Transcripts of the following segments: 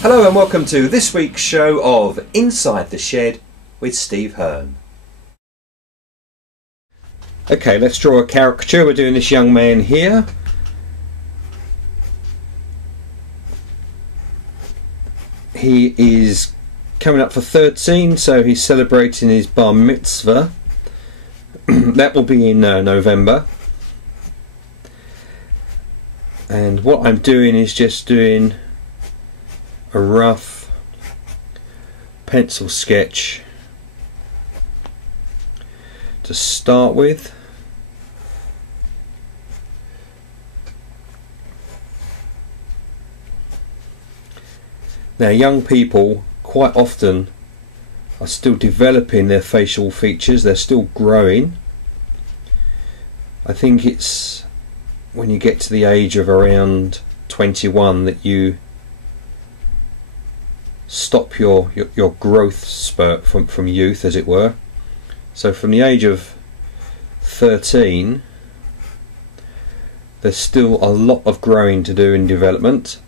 Hello and welcome to this week's show of Inside the Shed with Steve Hearn. Okay, let's draw a caricature. We're doing this young man here. He is coming up for 13, so he's celebrating his bar mitzvah. That will be in November. And what I'm doing is just doing a rough pencil sketch to start with. Now, young people quite often are still developing their facial features, they're still growing. I think it's when you get to the age of around 21 that you stop your growth spurt from youth, as it were. So from the age of 13 there's still a lot of growing to do in development.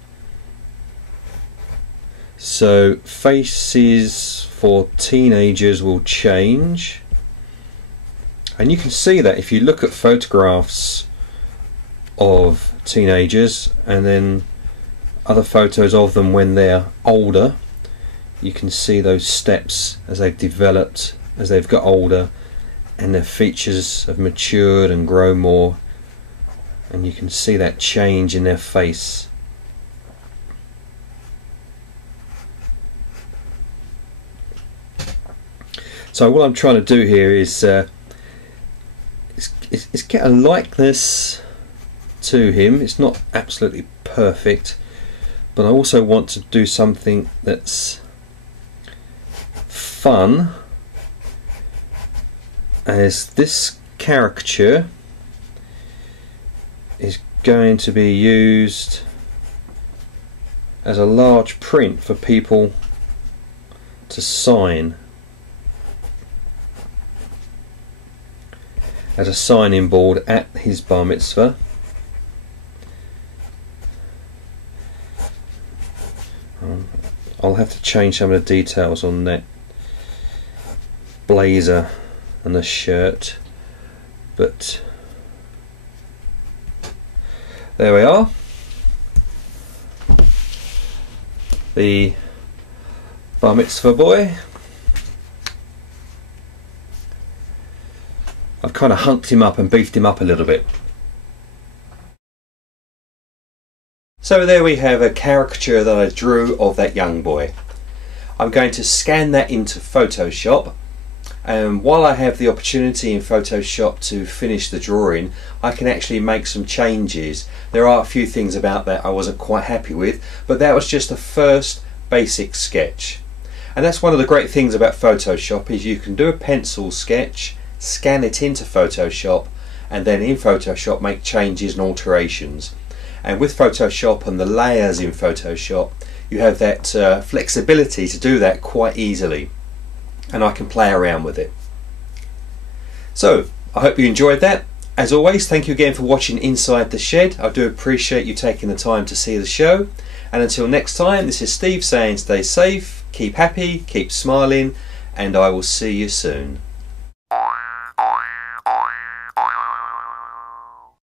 So faces for teenagers will change, and you can see that if you look at photographs of teenagers and then other photos of them when they're older. You can see those steps as they've developed, as they've got older, and their features have matured and grown more, and you can see that change in their face. So what I'm trying to do here is get a likeness to him. It's not absolutely perfect, but I also want to do something that's fun, as this caricature is going to be used as a large print for people to sign, as a signing board at his bar mitzvah. I'll have to change some of the details on that blazer and the shirt, but there we are. The bar mitzvah boy. I've kind of hunked him up and beefed him up a little bit. So there we have a caricature that I drew of that young boy. I'm going to scan that into Photoshop, and while I have the opportunity in Photoshop to finish the drawing, I can actually make some changes. There are a few things about that I wasn't quite happy with, but that was just a first basic sketch. And that's one of the great things about Photoshop, is you can do a pencil sketch, scan it into Photoshop, and then in Photoshop make changes and alterations. And with Photoshop and the layers in Photoshop, you have that flexibility to do that quite easily, and I can play around with it. So I hope you enjoyed that. As always, thank you again for watching Inside the Shed. I do appreciate you taking the time to see the show, and until next time, this is Steve saying stay safe, keep happy, keep smiling, and I will see you soon.